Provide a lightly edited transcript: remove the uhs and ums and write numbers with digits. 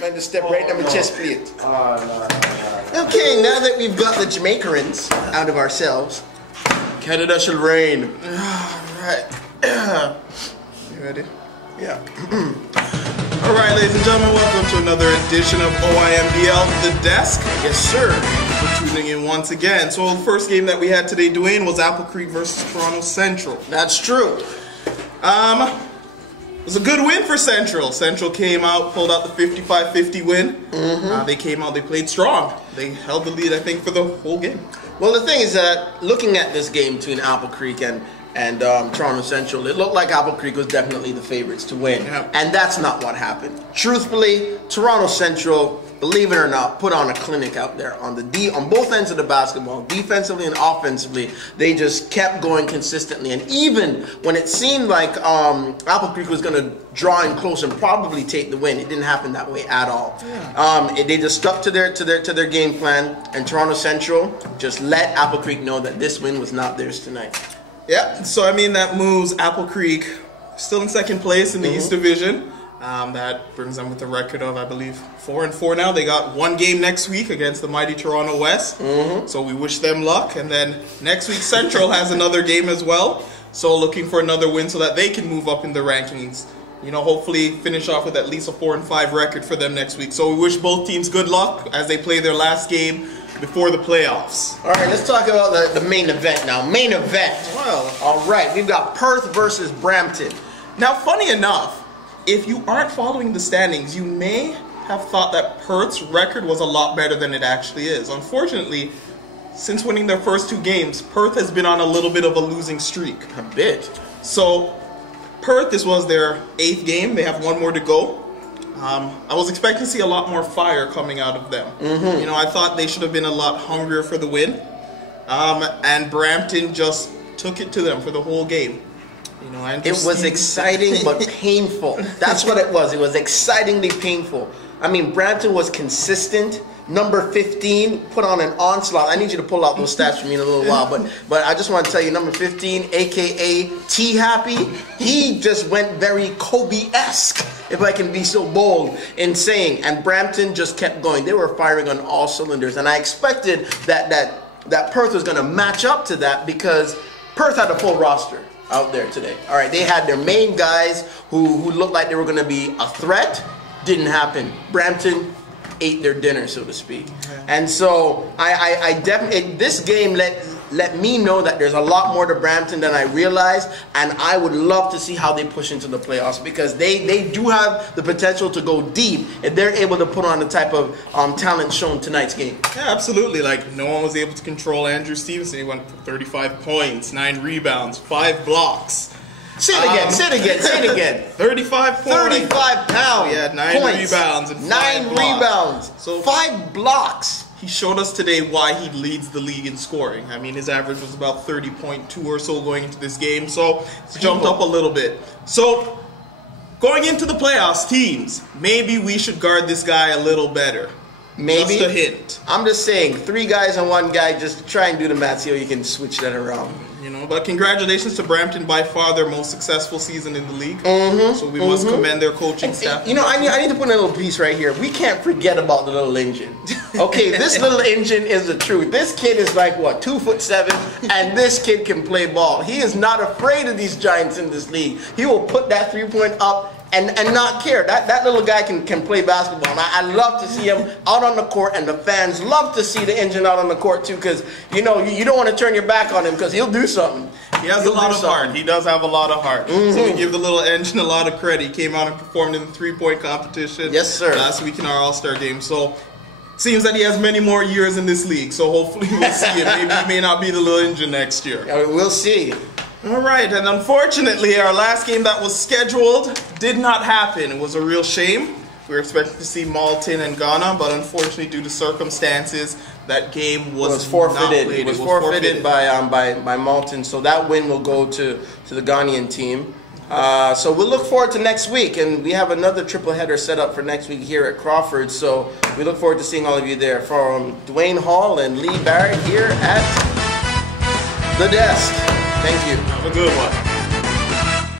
Man, just step right on my chest plate. No. Okay, now that we've got the Jamaicans out of ourselves, Canada shall reign. Alright. You ready? Yeah. Alright, ladies and gentlemen, welcome to another edition of OYMBL The Desk. Yes, sir. Thank you for tuning in once again. So the first game that we had today, Dwayne, was Apple Creek versus Toronto Central. That's true. It was a good win for Central. Central came out, pulled out the 55-50 win. They came out, they played strong. They held the lead, I think, for the whole game. Well, the thing is that looking at this game between Apple Creek and Toronto Central, it looked like Apple Creek was definitely the favorites to win. Yeah. And that's not what happened. Truthfully, Toronto Central, believe it or not, put on a clinic out there on both ends of the basketball, defensively and offensively. They just kept going consistently, and even when it seemed like Apple Creek was going to draw in close and probably take the win, it didn't happen that way at all. Yeah. They just stuck to their game plan, and Toronto Central just let Apple Creek know that this win was not theirs tonight. Yeah, so I mean that moves Apple Creek still in second place in the East Division. That brings them with a record of, I believe, 4-4 now. They got one game next week against the mighty Toronto West. So we wish them luck. And then next week Central has another game as well. So looking for another win so that they can move up in the rankings. You know, hopefully finish off with at least a 4-5 record for them next week. So we wish both teams good luck as they play their last game before the playoffs. All right, let's talk about the main event now. Main event. Well, all right, we've got Perth versus Brampton. Now, funny enough, if you aren't following the standings, you may have thought that Perth's record was a lot better than it actually is. Unfortunately, since winning their first two games, Perth has been on a little bit of a losing streak. A bit. So, Perth, this was their 8th game. They have one more to go. I was expecting to see a lot more fire coming out of them. You know, I thought they should have been a lot hungrier for the win. And Brampton just took it to them for the whole game. You know, it was exciting but painful. That's what it was. It was excitingly painful. I mean, Brampton was consistent. Number 15 put on an onslaught. I need you to pull out those stats for me in a little while, but I just want to tell you, number 15, aka T Happy, he just went very Kobe-esque, if I can be so bold in saying. And Brampton just kept going. They were firing on all cylinders, and I expected that Perth was going to match up to that because Perth had a full roster out there today. All right, they had their main guys who looked like they were going to be a threat. Didn't happen. Brampton ate their dinner, so to speak. Yeah. And so I definitely, this game let me know that there's a lot more to Brampton than I realized, and I would love to see how they push into the playoffs because they do have the potential to go deep if they're able to put on the type of talent shown tonight's game. Yeah, absolutely. Like, no one was able to control Andrew Stevenson. He went for 35 points, 9 rebounds, 5 blocks. Say it again. 35 points. 35 pounds. Yeah, 9 points. Rebounds and 9 rebounds. So 5 blocks. He showed us today why he leads the league in scoring. I mean, his average was about 30.2 or so going into this game, so it's jumped up a little bit. So, going into the playoffs, teams, maybe we should guard this guy a little better. Maybe. Just a hint. I'm just saying, 3 guys and 1 guy, just try and do the math, see how you can switch that around. You know, but congratulations to Brampton, by far their most successful season in the league. So we must commend their coaching staff. You know, I need to put in a little piece right here. We can't forget about the little engine. Okay, this little engine is the truth. This kid is like, what, 2'7", and this kid can play ball. He is not afraid of these giants in this league. He will put that 3-point up and not care. That little guy can play basketball. And I love to see him out on the court, and the fans love to see the engine out on the court too, because you know you don't want to turn your back on him because he'll do something. He has a lot of heart. He does have a lot of heart. So we give the little engine a lot of credit. He came out and performed in the 3-point competition. Yes, sir. Last week in our All-Star game. So seems that he has many more years in this league. So hopefully we'll see it. Maybe he may not be the little engine next year. Yeah, we'll see. All right, and unfortunately, our last game that was scheduled did not happen. It was a real shame. We were expecting to see Malton and Ghana, but unfortunately, due to circumstances, that game was forfeited. Not it was forfeited by Malton, so that win will go to the Ghanaian team. So we'll look forward to next week, and we have another triple header set up for next week here at Crawford. So we look forward to seeing all of you there. From Dwayne Hall and Lee Barrett here at The Desk. Thank you. Have a good one.